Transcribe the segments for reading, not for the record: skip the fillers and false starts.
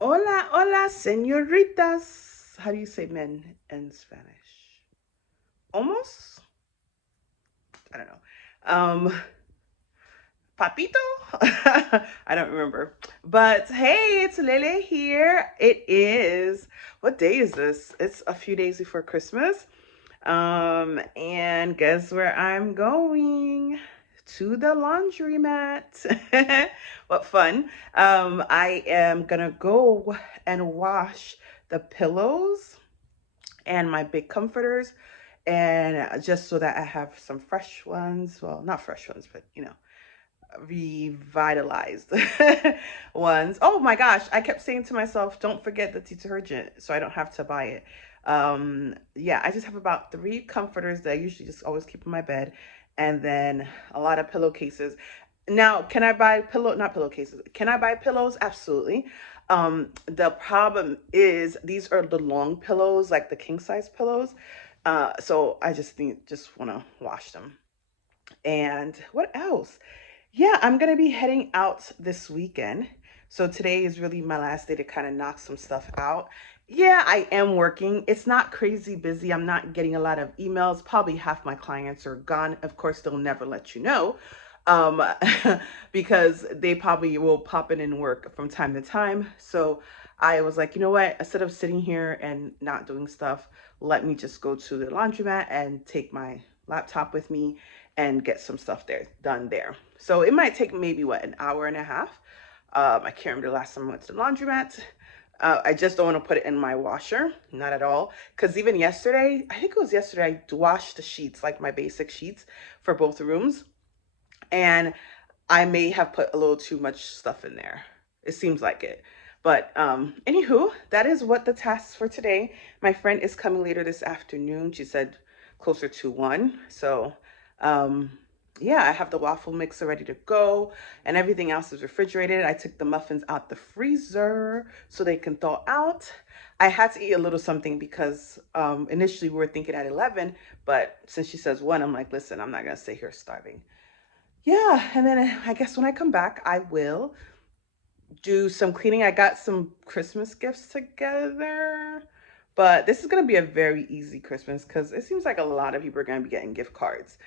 Hola, hola, señoritas. How do you say men in Spanish? Almost? I don't know. Papito? I don't remember. But hey, it's Lele here. It is, what day is this? It's a few days before Christmas. And guess where I'm going? To the laundromat. What fun. I am gonna go and wash the pillows and my big comforters, and just so that I have some fresh ones. Well, not fresh ones, but revitalized ones. Oh my gosh, I kept saying to myself, don't forget the detergent so I don't have to buy it. Yeah, I just have about three comforters that I usually just always keep in my bed, and then a lot of pillowcases. Now, can I buy not pillowcases? Can I buy pillows? Absolutely. The problem is these are the long pillows, like the king size pillows. So I just want to wash them. And what else? Yeah, I'm gonna be heading out this weekend. So today is really my last day to kind of knock some stuff out. Yeah, I am working. It's not crazy busy. I'm not getting a lot of emails. Probably half my clients are gone. Of course, they'll never let you know. Um, because they probably will pop in and work from time to time. So I was like, you know what? Instead of sitting here and not doing stuff, let me just go to the laundromat and take my laptop with me and get some stuff there done there. So it might take maybe what, an hour and a half. I can't remember the last time I went to the laundromat. I just don't want to put it in my washer, not at all. Because even yesterday, I think it was yesterday, I washed the sheets, like my basic sheets for both rooms, and I may have put a little too much stuff in there. It seems like it. But anywho, that is what the tasks for today. My friend is coming later this afternoon. She said closer to 1. So um, yeah, I have the waffle mixer ready to go, and everything else is refrigerated. I took the muffins out the freezer so they can thaw out. I had to eat a little something because initially we were thinking at 11, but since she says 1, I'm like, listen, I'm not going to stay here starving. Yeah, and then I guess when I come back, I will do some cleaning. I got some Christmas gifts together, but this is going to be a very easy Christmas because it seems like a lot of people are going to be getting gift cards.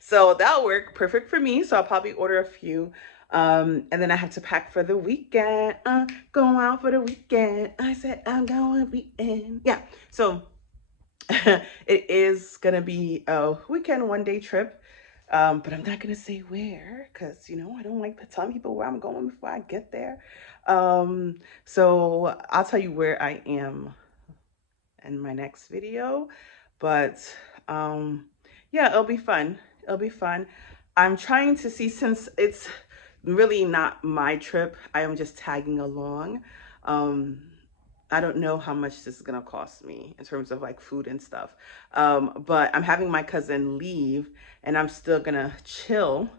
So that'll work perfect for me. So I'll probably order a few. And then I have to pack for the weekend. Going out for the weekend. I said I'm going weekend. Yeah. So it is gonna be a weekend 1 day trip. But I'm not gonna say where because I don't like to tell people where I'm going before I get there. So I'll tell you where I am in my next video. But um, yeah, it'll be fun. It'll be fun. I'm trying to see, since it's really not my trip, I am just tagging along. Um, I don't know how much this is gonna cost me in terms of like food and stuff. But I'm having my cousin leave, and I'm still gonna chill.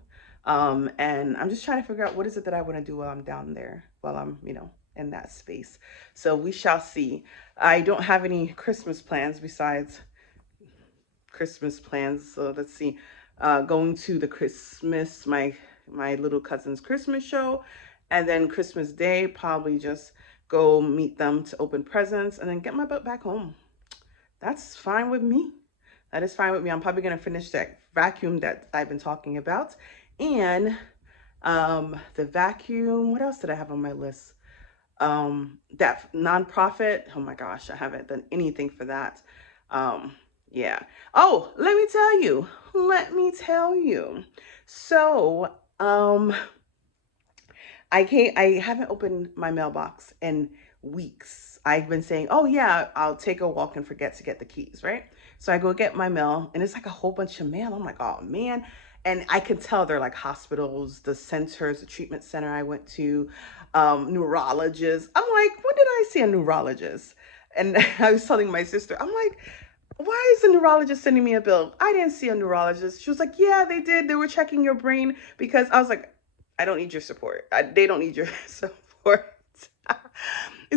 And I'm just trying to figure out what is it that I want to do while I'm down there, while I'm, in that space. So we shall see. I don't have any Christmas plans besides Christmas plans. So let's see. Going to the Christmas, my little cousin's Christmas show, and then Christmas Day, probably just go meet them to open presents, and then get my butt back home. That's fine with me. That is fine with me. I'm probably gonna finish that vacuum that I've been talking about, and the vacuum. What else did I have on my list? That nonprofit. Oh my gosh, I haven't done anything for that. Um, yeah. Oh, let me tell you. Let me tell you. So, I haven't opened my mailbox in weeks. I've been saying, "Oh yeah, I'll take a walk and forget to get the keys," right? So I go get my mail, and it's like a whole bunch of mail. I'm like, "Oh man." And I can tell they're like hospitals, the centers, the treatment center I went to, neurologists. I'm like, when did I see a neurologist? And I was telling my sister, I'm like, why is the neurologist sending me a bill? I didn't see a neurologist. She was like, yeah, they did. They were checking your brain, because I was like, I don't need your support. They don't need your support.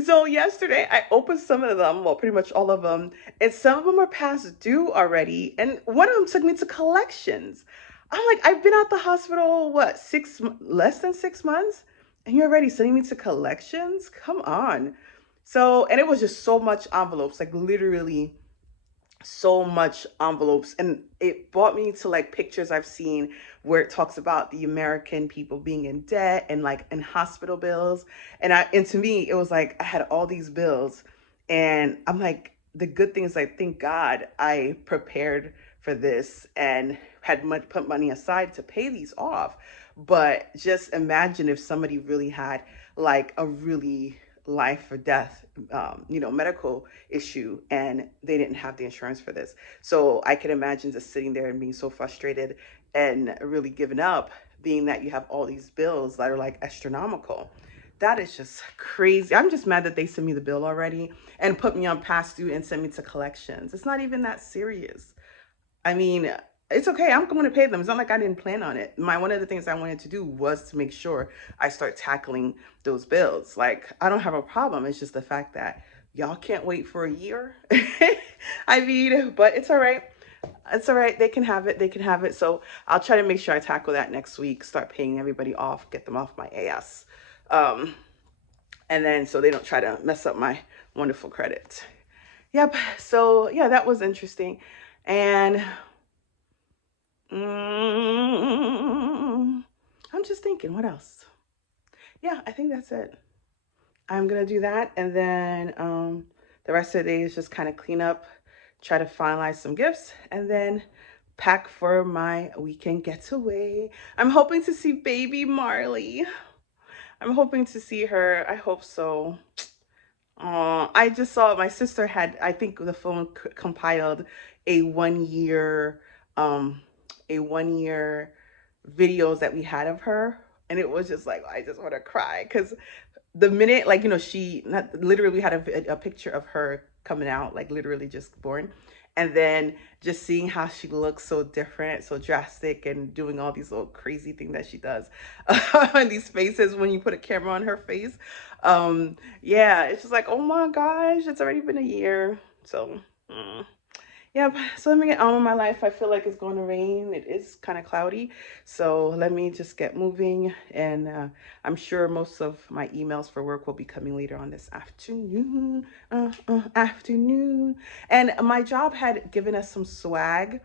So yesterday I opened some of them, well, pretty much all of them, and some of them are past due already. And one of them took me to collections. I'm like, I've been out the hospital, what, less than 6 months? And you're already sending me to collections? Come on. So, and it was just so much envelopes, like literally so much envelopes. And it brought me to like pictures I've seen where it talks about the American people being in debt and like in hospital bills. And to me, it was like I had all these bills. And I'm like, the good thing is like, thank God I prepared for this and had put money aside to pay these off. But just imagine if somebody really had like a really life or death, medical issue, and they didn't have the insurance for this. So I can imagine just sitting there and being so frustrated and really giving up, being that you have all these bills that are like astronomical. That is just crazy. I'm just mad that they sent me the bill already and put me on past due and sent me to collections. It's not even that serious. I mean, it's okay. I'm going to pay them. It's not like I didn't plan on it. One of the things I wanted to do was to make sure I start tackling those bills. Like, I don't have a problem. It's just the fact that y'all can't wait for a year. I mean, but it's all right. It's all right. They can have it. They can have it. So I'll try to make sure I tackle that next week. Start paying everybody off. Get them off my ass. Um, and then so they don't try to mess up my wonderful credit. Yep. So yeah, that was interesting. And I'm just thinking, what else? Yeah, I think that's it. I'm gonna do that, and then the rest of the day is just kind of clean up, try to finalize some gifts, and then pack for my weekend getaway. I'm hoping to see baby Marley. I'm hoping to see her. I hope so. I just saw my sister had, I think the phone compiled a 1 year, um, a 1 year videos that we had of her. And it was just like, I just want to cry because the minute, like, she not literally had a picture of her coming out, like literally just born. And then just seeing how she looks so different, so drastic, and doing all these little crazy things that she does on these faces when you put a camera on her face. Yeah, it's just like, oh my gosh, it's already been a year. So, yeah, so let me get on with my life. I feel like it's going to rain. It is kind of cloudy. So let me just get moving. And I'm sure most of my emails for work will be coming later on this afternoon. Afternoon. And my job had given us some swag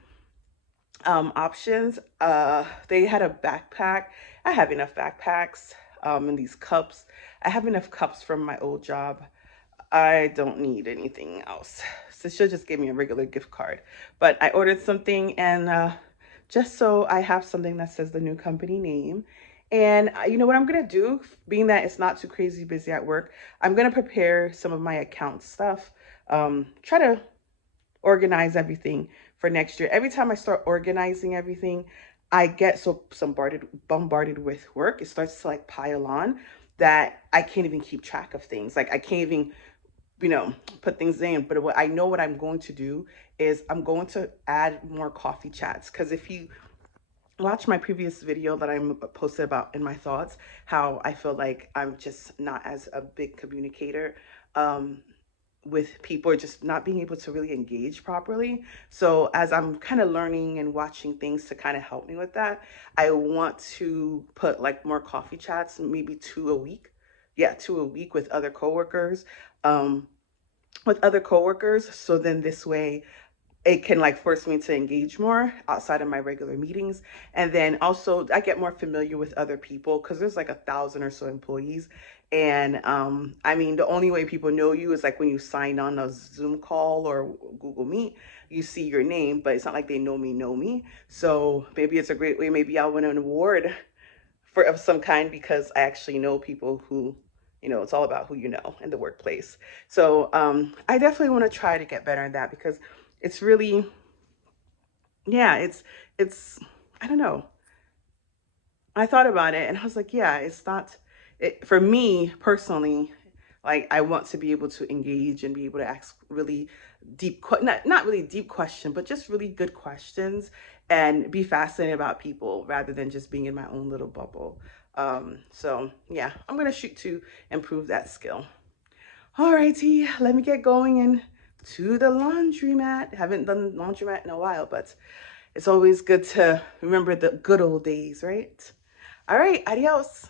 options. They had a backpack. I have enough backpacks and these cups. I have enough cups from my old job. I don't need anything else. So she'll just give me a regular gift card. But I ordered something, and just so I have something that says the new company name. And you know what I'm going to do, being that it's not too crazy busy at work, I'm going to prepare some of my account stuff. Try to organize everything for next year. Every time I start organizing everything, I get so bombarded with work. It starts to like pile on that I can't even keep track of things. Like I can't even put things in. But what I know what I'm going to do is I'm going to add more coffee chats. Because if you watch my previous video that I posted about in my thoughts, how I feel like I'm just not as a big communicator with people, or just not being able to really engage properly. So as I'm kind of learning and watching things to kind of help me with that, I want to put like more coffee chats, maybe 2 a week. Yeah, 2 a week um, with other coworkers. So then this way it can like force me to engage more outside of my regular meetings. And then also I get more familiar with other people because there's like 1,000 or so employees. And I mean, the only way people know you is like when you sign on a Zoom call or Google Meet, you see your name, but it's not like they know me. So maybe it's a great way. Maybe I'll win an award of some kind because I actually know people who, it's all about who you know in the workplace. So I definitely want to try to get better at that because it's really, yeah, it's, I don't know. I thought about it and I was like, yeah, it's not, for me personally, like I want to be able to engage and be able to ask really deep, not really deep question, but just really good questions and be fascinated about people rather than just being in my own little bubble. So yeah, I'm going to shoot to improve that skill. All righty, let me get going and to the laundromat. Haven't done laundromat in a while, but it's always good to remember the good old days, right? All right, adios.